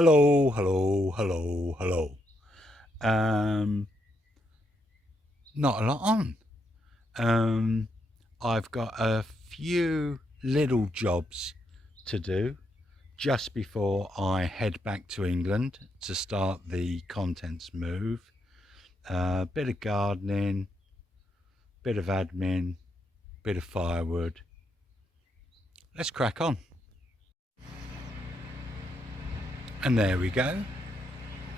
Hello, hello, hello, hello. Um, Not a lot on. Um, I've got a few little jobs to do just before I head back to England to start the contents move. A bit of gardening, bit of admin, bit of firewood. Let's crack on. And there we go.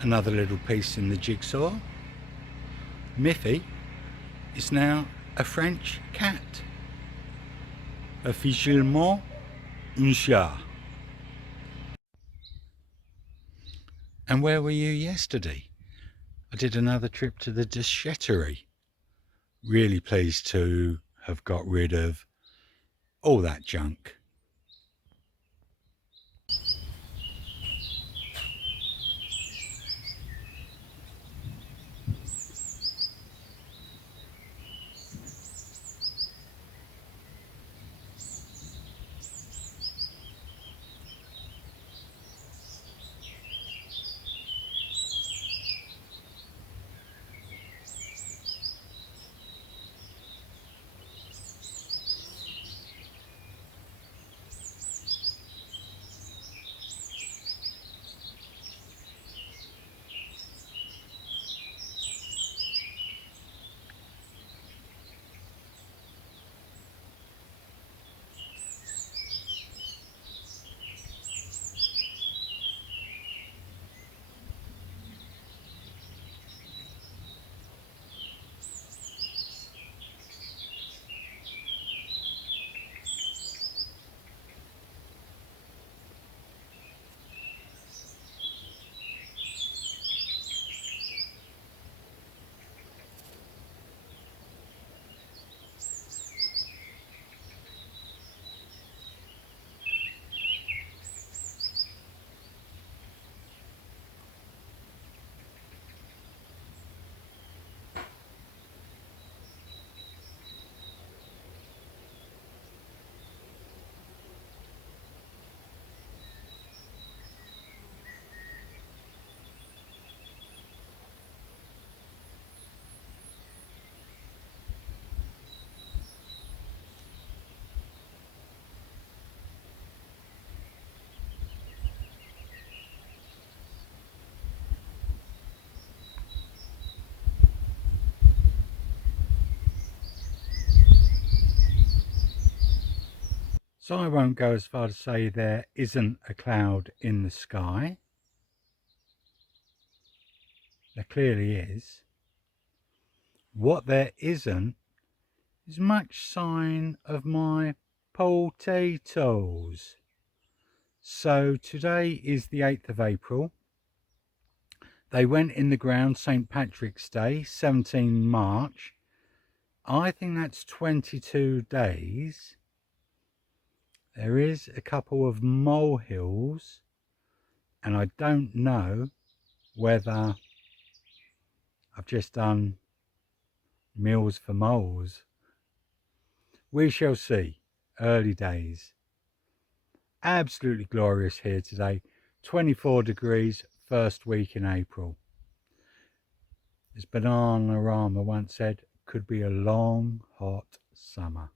Another little piece in the jigsaw. Miffy is now a French cat. Officiellement un chat. And where were you yesterday? I did another trip to the déchetterie. Really pleased to have got rid of all that junk. So I won't go as far to say there isn't a cloud in the sky. There clearly is. What there isn't is much sign of my potatoes. So today is the 8th of April. They went in the ground St. Patrick's Day, 17 March. I think that's 22 days. There is a couple of molehills, and I don't know whether I've just done meals for moles. We shall see. Early days. Absolutely glorious here today. 24 degrees, first week in April. As Bananarama once said, could be a long, hot summer.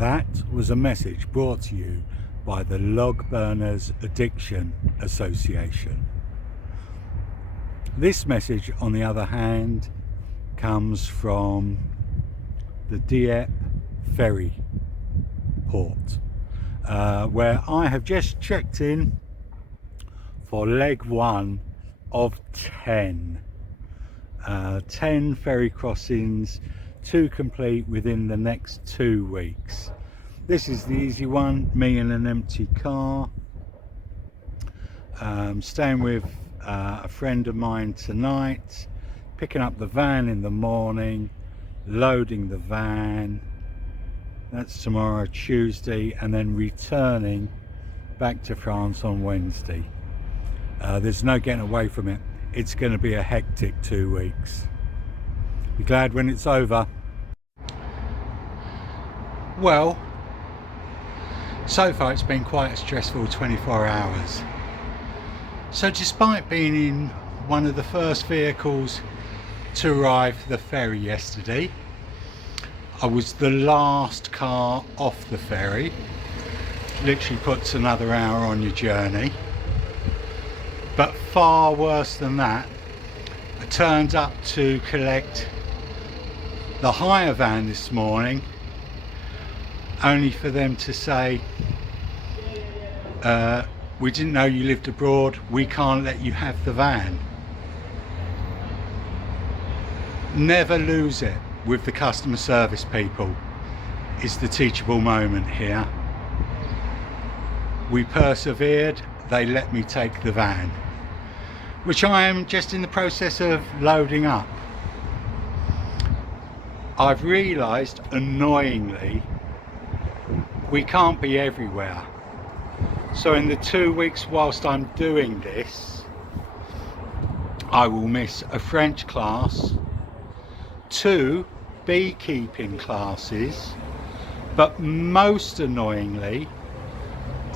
That was a message brought to you by the Log Burners Addiction Association. This message, on the other hand, comes from the Dieppe Ferry port, where I have just checked in for leg 1 of 10. 10 ferry crossings to complete within the next 2 weeks. This is the easy one, me in an empty car, staying with a friend of mine tonight, picking up the van in the morning, loading the van, that's tomorrow, Tuesday, and then returning back to France on Wednesday. There's no getting away from it. It's going to be a hectic 2 weeks. Be glad when it's over. Well, so far it's been quite a stressful 24 hours. So despite being in one of the first vehicles to arrive the ferry yesterday, I was the last car off the ferry. Literally puts another hour on your journey. But far worse than that, I turned up to collect the hire van this morning, only for them to say, we didn't know you lived abroad, we can't let you have the van. Never lose it with the customer service people, is the teachable moment here. We persevered, they let me take the van, which I am just in the process of loading up. I've realised, annoyingly, we can't be everywhere. So in the 2 weeks whilst I'm doing this, I will miss a French class, 2 beekeeping classes, but most annoyingly,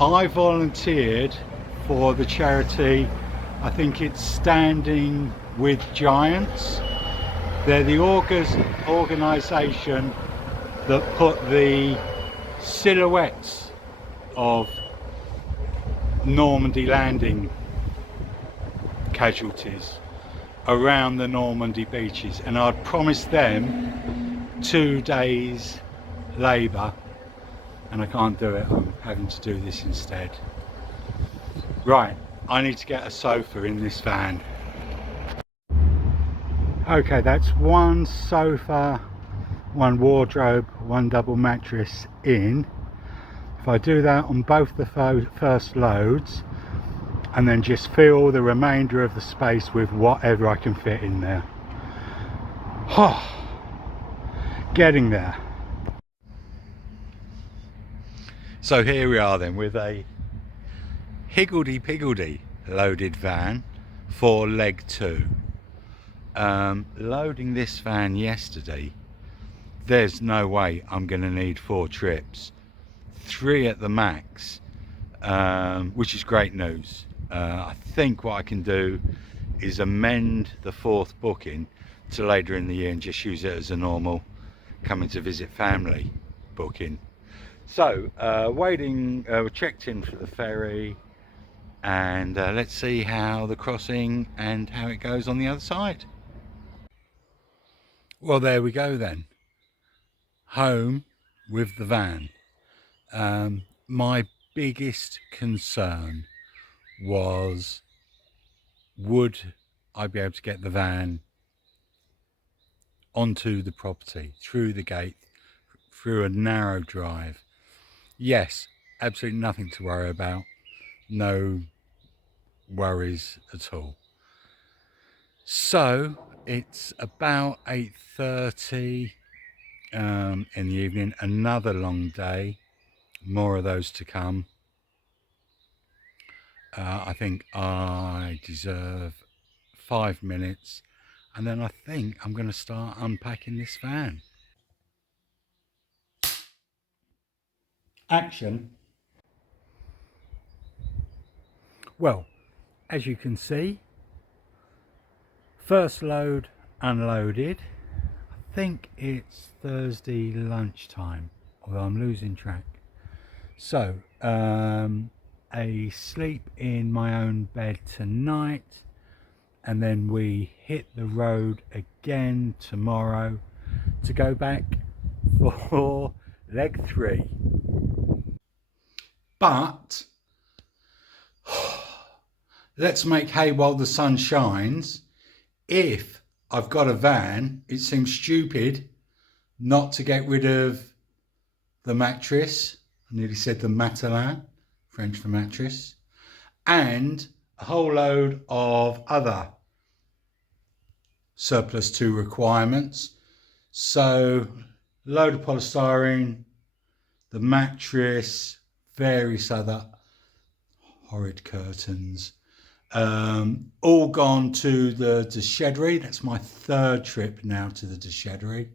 I volunteered for the charity, I think it's Standing with Giants. They're the organisation that put the silhouettes of Normandy landing casualties around the Normandy beaches, and I'd promised them 2 days labour, and I can't do it. I'm having to do this instead. Right, I need to get a sofa in this van. Okay, that's 1 sofa, 1 wardrobe, 1 double mattress in. If I do that on both the first loads, and then just fill the remainder of the space with whatever I can fit in there. Getting there. So here we are then, with a higgledy-piggledy loaded van for leg 2. Loading this van yesterday, there's no way I'm going to need 4 trips, 3 at the max, which is great news. I think what I can do is amend the 4th booking to later in the year and just use it as a normal coming to visit family booking. So waiting, we're checked in for the ferry, and let's see how the crossing and how it goes on the other side. Well, there we go then, home with the van. My biggest concern was, would I be able to get the van onto the property, through the gate, through a narrow drive? Yes, absolutely nothing to worry about, no worries at all. So it's about 8:30 in the evening, another long day, more of those to come. I think I deserve 5 minutes, and then I think I'm going to start unpacking this van. Action. Well, as you can see, first load unloaded. I think it's Thursday lunchtime although I'm losing track. So, a sleep in my own bed tonight, and then we hit the road again tomorrow to go back for leg 3. But let's make hay while the sun shines. If I've got a van, it seems stupid not to get rid of the mattress. I nearly said the matelas, French for mattress, and a whole load of other surplus to requirements. So, load of polystyrene, the mattress, various other horrid curtains, all gone to the déchetterie. That's my 3rd trip now to the déchetterie.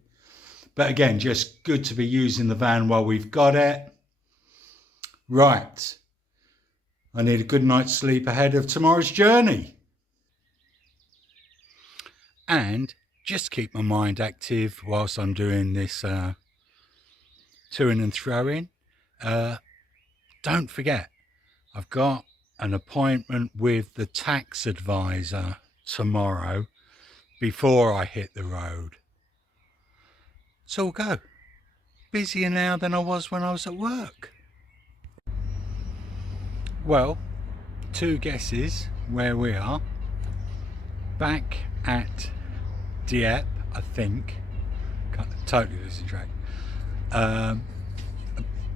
But again, just good to be using the van while we've got it. Right. I need a good night's sleep ahead of tomorrow's journey. And just keep my mind active whilst I'm doing this to-ing and throwing. Don't forget, I've got an appointment with the tax advisor tomorrow before I hit the road. So we'll go. Busier now than I was when I was at work. Well, 2 guesses where we are. Back at Dieppe, I think. Totally losing track.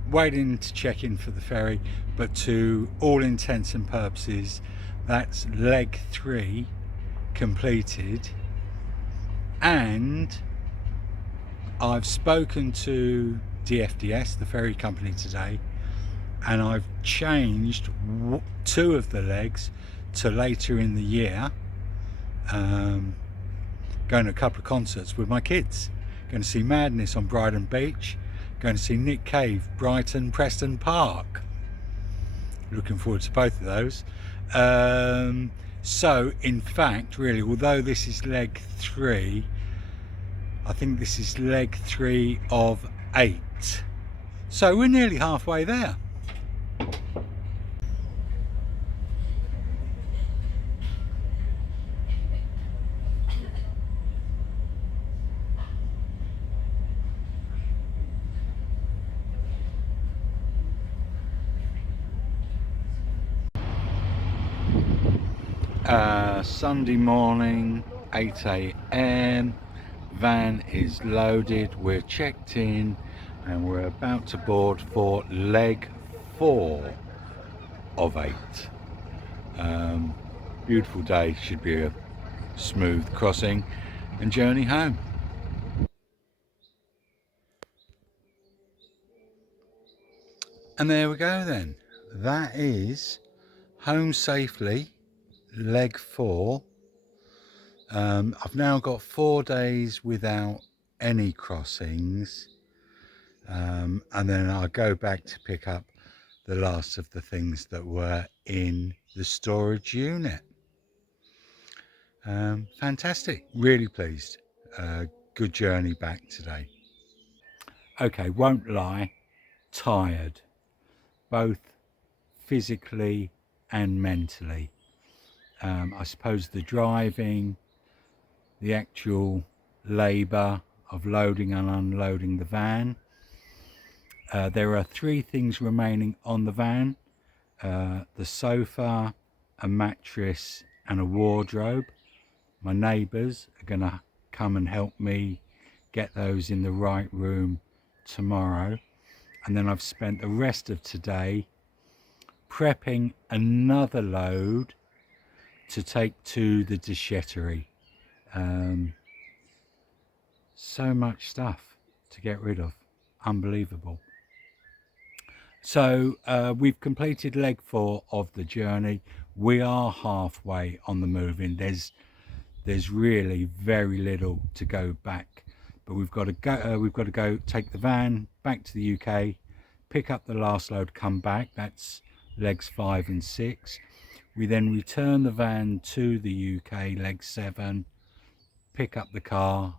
Waiting to check in for the ferry, but to all intents and purposes, that's leg 3 completed. And I've spoken to DFDS, the ferry company, today, and I've changed 2 of the legs to later in the year. Going to a couple of concerts with my kids. Going to see Madness on Brighton Beach. Going to see Nick Cave, Brighton, Preston Park. Looking forward to both of those. So, in fact, really, although this is leg 3, I think this is leg 3 of 8. So we're nearly halfway there. Sunday morning, 8 a.m. Van is loaded, we're checked in, and we're about to board for leg 4 of 8. Beautiful day, should be a smooth crossing and journey home. And there we go then. That is home safely, leg 4. I've now got 4 days without any crossings, and then I'll go back to pick up the last of the things that were in the storage unit. Fantastic, really pleased. Good journey back today. Okay, won't lie, tired, both physically and mentally. I suppose the driving, the actual labour of loading and unloading the van. There are 3 things remaining on the van: the sofa, a mattress and a wardrobe. My neighbours are going to come and help me get those in the right room tomorrow. And then I've spent the rest of today prepping another load to take to the déchetterie. So much stuff to get rid of. Unbelievable. So we've completed leg 4 of the journey. We are halfway on the move-in. There's really very little to go back, but we've got to go take the van back to the UK, pick up the last load, come back. That's legs 5 and 6. We then return the van to the UK, leg 7, pick up the car,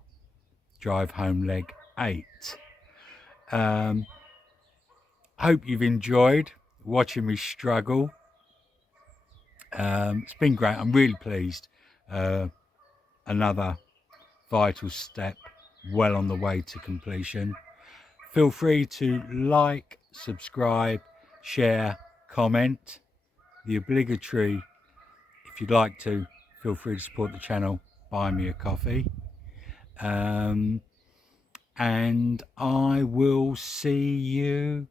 drive home, leg 8. Hope you've enjoyed watching me struggle. It's been great. I'm really pleased. Another vital step, well on the way to completion. Feel free to like, subscribe, share, comment. The obligatory, if you'd like to, feel free to support the channel, buy me a coffee. And I will see you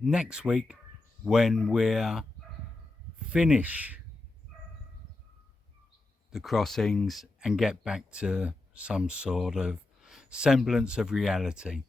next week when we're finish the crossings and get back to some sort of semblance of reality.